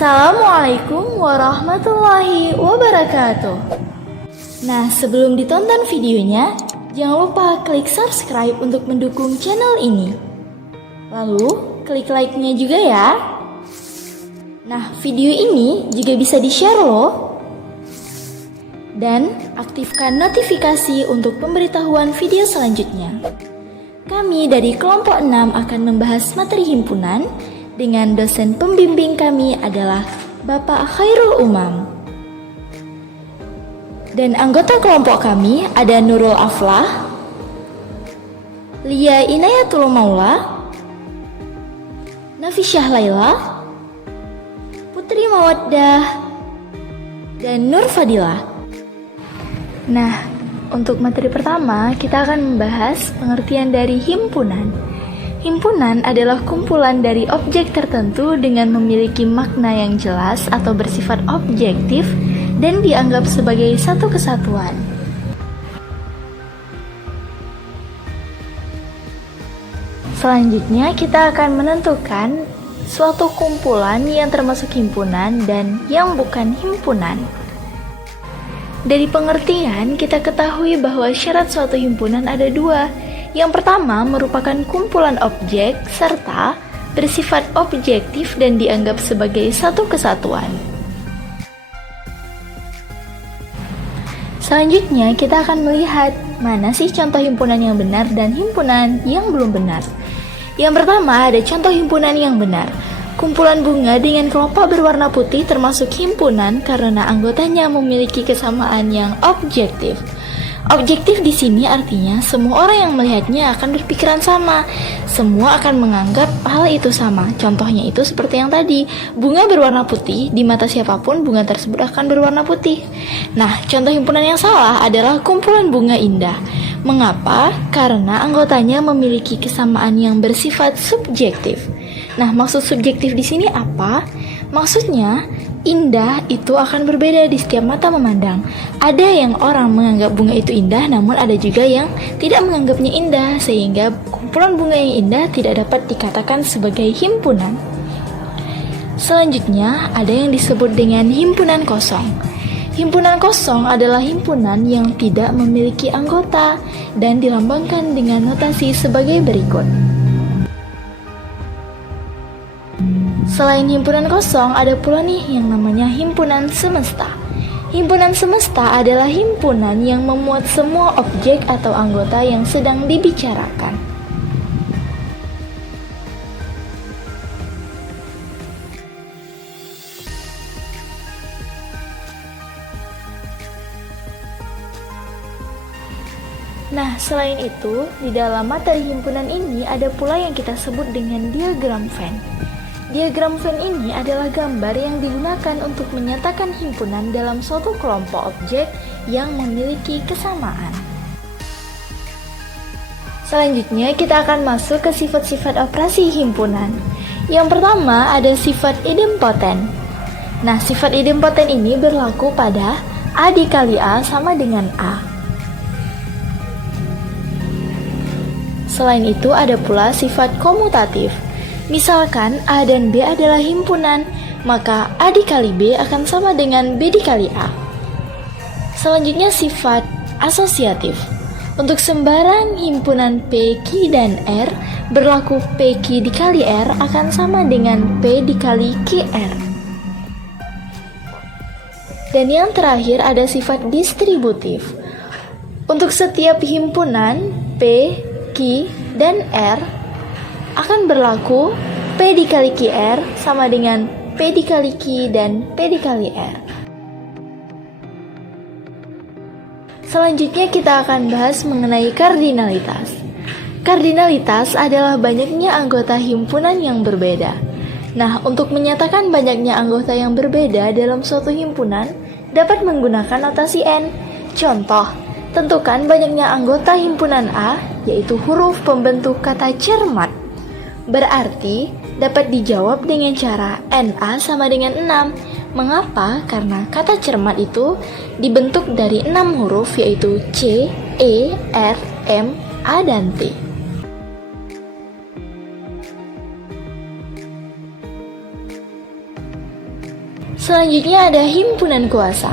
Assalamualaikum warahmatullahi wabarakatuh. Nah, sebelum ditonton videonya, jangan lupa klik subscribe untuk mendukung channel ini. Lalu, klik like-nya juga ya. Nah, video ini juga bisa di-share loh. Dan aktifkan notifikasi untuk pemberitahuan video selanjutnya. Kami dari kelompok 6 akan membahas materi himpunan dengan dosen pembimbing kami adalah Bapak Khairul Umam. Dan anggota kelompok kami ada Nurul Aflah, Lia Inayatul Maula, Nafisyah Laila, Putri Mawaddah, dan Nur Fadilah. Nah, untuk materi pertama kita akan membahas pengertian dari himpunan. Himpunan adalah kumpulan dari objek tertentu dengan memiliki makna yang jelas atau bersifat objektif dan dianggap sebagai satu kesatuan. Selanjutnya kita akan menentukan suatu kumpulan yang termasuk himpunan dan yang bukan himpunan. Dari pengertian kita ketahui bahwa syarat suatu himpunan ada dua. Yang pertama merupakan kumpulan objek serta bersifat objektif dan dianggap sebagai satu kesatuan. Selanjutnya kita akan melihat mana sih contoh himpunan yang benar dan himpunan yang belum benar. Yang pertama ada contoh himpunan yang benar. Kumpulan bunga dengan kelopak berwarna putih termasuk himpunan karena anggotanya memiliki kesamaan yang objektif. Objektif di sini artinya semua orang yang melihatnya akan berpikiran sama. Semua akan menganggap hal itu sama. Contohnya itu seperti yang tadi, bunga berwarna putih, di mata siapapun bunga tersebut akan berwarna putih. Nah, contoh himpunan yang salah adalah kumpulan bunga indah. Mengapa? Karena anggotanya memiliki kesamaan yang bersifat subjektif. Nah, maksud subjektif di sini apa? Maksudnya, indah itu akan berbeda di setiap mata memandang. Ada yang orang menganggap bunga itu indah, namun ada juga yang tidak menganggapnya indah, sehingga kumpulan bunga yang indah tidak dapat dikatakan sebagai himpunan. Selanjutnya, ada yang disebut dengan himpunan kosong. Himpunan kosong adalah himpunan yang tidak memiliki anggota dan dilambangkan dengan notasi sebagai berikut. Selain himpunan kosong, ada pula nih yang namanya himpunan semesta. Himpunan semesta adalah himpunan yang memuat semua objek atau anggota yang sedang dibicarakan. Nah, selain itu, di dalam materi himpunan ini ada pula yang kita sebut dengan diagram Venn. Diagram Venn ini adalah gambar yang digunakan untuk menyatakan himpunan dalam suatu kelompok objek yang memiliki kesamaan. Selanjutnya kita akan masuk ke sifat-sifat operasi himpunan. Yang pertama ada sifat idempoten. Nah, sifat idempoten ini berlaku pada A dikali A sama dengan A. Selain itu ada pula sifat komutatif. Misalkan A dan B adalah himpunan, maka A dikali B akan sama dengan B dikali A. Selanjutnya sifat asosiatif. Untuk sembarang himpunan P, Q, dan R, berlaku P, Q dikali R akan sama dengan P dikali QR. Dan yang terakhir ada sifat distributif. Untuk setiap himpunan P, Q, dan R, akan berlaku P dikali QR sama dengan P dikali Q dan P dikali R. Selanjutnya kita akan bahas mengenai kardinalitas. Kardinalitas adalah banyaknya anggota himpunan yang berbeda. Nah, untuk menyatakan banyaknya anggota yang berbeda dalam suatu himpunan dapat menggunakan notasi N. Contoh, tentukan banyaknya anggota himpunan A, yaitu huruf pembentuk kata cermat. Berarti dapat dijawab dengan cara NA sama dengan 6. Mengapa? Karena kata cermat itu dibentuk dari 6 huruf yaitu C, E, R, M, A, dan T. Selanjutnya ada himpunan kuasa.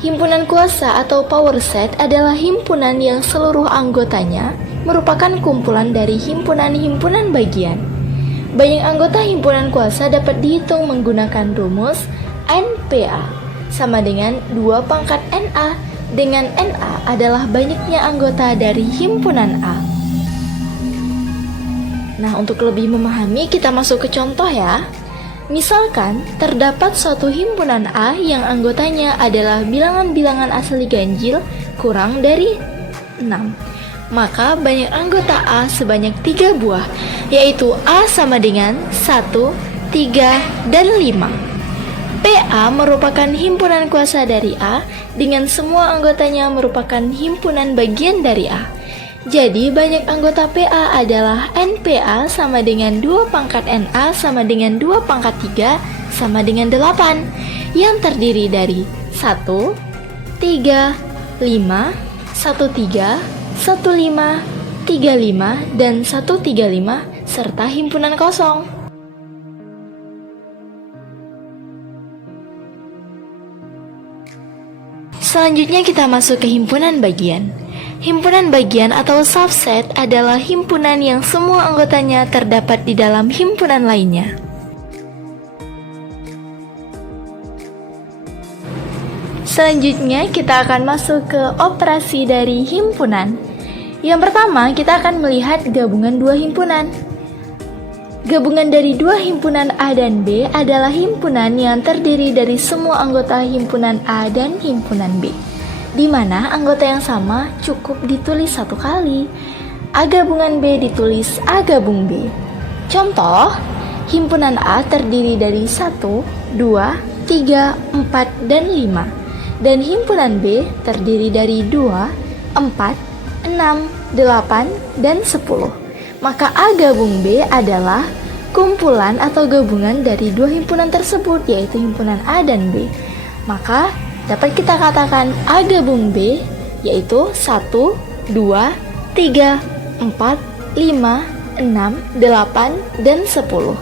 Himpunan kuasa atau power set adalah himpunan yang seluruh anggotanya merupakan kumpulan dari himpunan-himpunan bagian. Banyak anggota himpunan kuasa dapat dihitung menggunakan rumus NPA sama dengan 2 pangkat NA, dengan NA adalah banyaknya anggota dari himpunan A. Nah, untuk lebih memahami kita masuk ke contoh ya. Misalkan, terdapat suatu himpunan A yang anggotanya adalah bilangan-bilangan asli ganjil kurang dari 6. Maka banyak anggota A sebanyak 3 buah, yaitu A sama dengan 1, 3, dan 5. PA merupakan himpunan kuasa dari A dengan semua anggotanya merupakan himpunan bagian dari A. Jadi banyak anggota PA adalah NPA sama dengan 2 pangkat NA sama dengan 2 pangkat 3 sama dengan 8 yang terdiri dari 1, 3, 5, 1, 3, 1, 5, 35, dan 135 serta himpunan kosong. Selanjutnya kita masuk ke himpunan bagian. Himpunan bagian atau subset adalah himpunan yang semua anggotanya terdapat di dalam himpunan lainnya. Selanjutnya kita akan masuk ke operasi dari himpunan. Yang pertama kita akan melihat gabungan dua himpunan. Gabungan dari dua himpunan A dan B adalah himpunan yang terdiri dari semua anggota himpunan A dan himpunan B, di mana anggota yang sama cukup ditulis satu kali. A gabungan B ditulis A gabung B. Contoh, himpunan A terdiri dari 1, 2, 3, 4, dan 5. Dan himpunan B terdiri dari 2, 4, 6, 8, dan 10. Maka A gabung B adalah kumpulan atau gabungan dari dua himpunan tersebut, yaitu himpunan A dan B. Maka dapat kita katakan A gabung B yaitu 1, 2, 3, 4, 5, 6, 8, dan 10.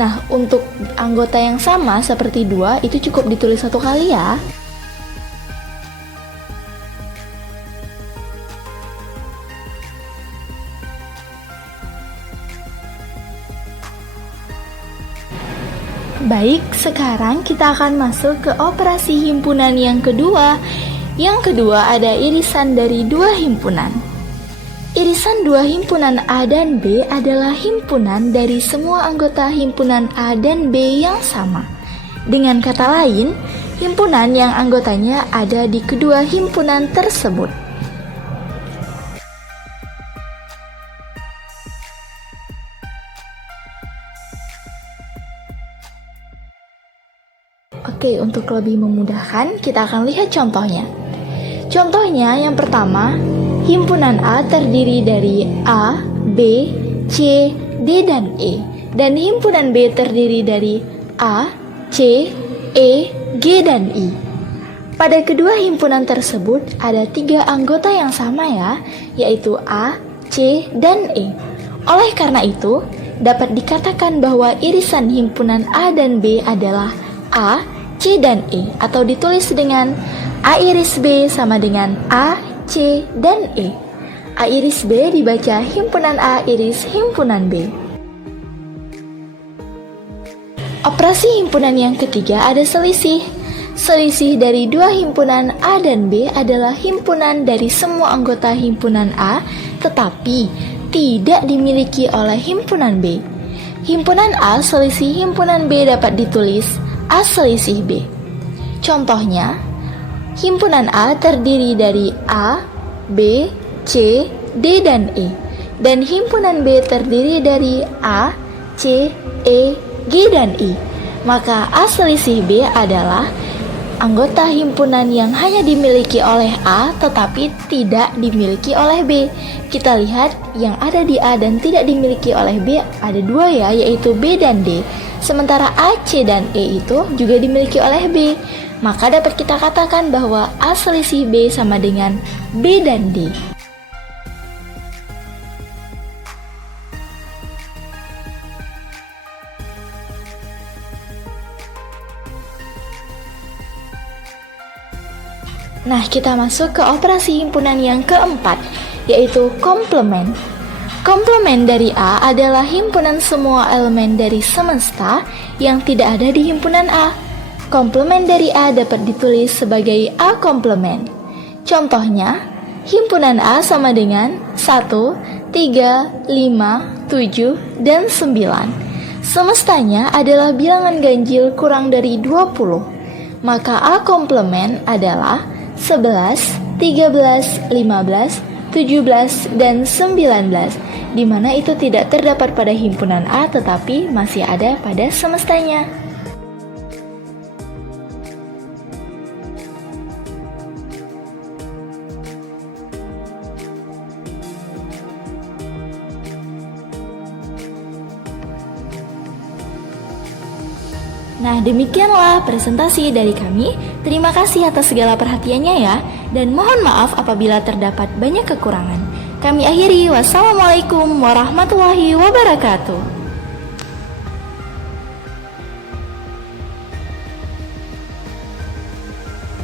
Nah, untuk anggota yang sama seperti 2 itu cukup ditulis satu kali ya. Baik, sekarang kita akan masuk ke operasi himpunan yang kedua. Yang kedua ada irisan dari dua himpunan. Irisan dua himpunan A dan B adalah himpunan dari semua anggota himpunan A dan B yang sama. Dengan kata lain, himpunan yang anggotanya ada di kedua himpunan tersebut. Oke, untuk lebih memudahkan, kita akan lihat contohnya. Contohnya yang pertama, himpunan A terdiri dari A, B, C, D, dan E. Dan himpunan B terdiri dari A, C, E, G, dan I. Pada kedua himpunan tersebut ada 3 anggota yang sama ya, yaitu A, C, dan E. Oleh karena itu, dapat dikatakan bahwa irisan himpunan A dan B adalah A, C, dan E, atau ditulis dengan A iris B sama dengan A, C, dan E. A iris B dibaca himpunan A iris himpunan B. Operasi himpunan yang ketiga ada selisih. Selisih dari dua himpunan A dan B adalah himpunan dari semua anggota himpunan A, tetapi tidak dimiliki oleh himpunan B. Himpunan A selisih himpunan B dapat ditulis A selisih B. Contohnya, himpunan A terdiri dari A, B, C, D, dan E. Dan himpunan B terdiri dari A, C, E, G, dan I. Maka A selisih B adalah anggota himpunan yang hanya dimiliki oleh A tetapi tidak dimiliki oleh B. Kita lihat yang ada di A dan tidak dimiliki oleh B ada 2 ya, yaitu B dan D. Sementara A, C, dan E itu juga dimiliki oleh B. Maka dapat kita katakan bahwa A selisih B sama dengan B dan D. Nah, kita masuk ke operasi himpunan yang keempat, yaitu komplement. Komplement dari A adalah himpunan semua elemen dari semesta yang tidak ada di himpunan A. Komplement dari A dapat ditulis sebagai A komplement. Contohnya, himpunan A sama dengan 1, 3, 5, 7, dan 9. Semestanya adalah bilangan ganjil kurang dari 20. Maka A komplement adalah 11, 13, 15, 17, dan 19, di mana itu tidak terdapat pada himpunan A tetapi masih ada pada semestanya. Nah, demikianlah presentasi dari kami. Terima kasih atas segala perhatiannya ya, dan mohon maaf apabila terdapat banyak kekurangan. Kami akhiri, wassalamualaikum warahmatullahi wabarakatuh.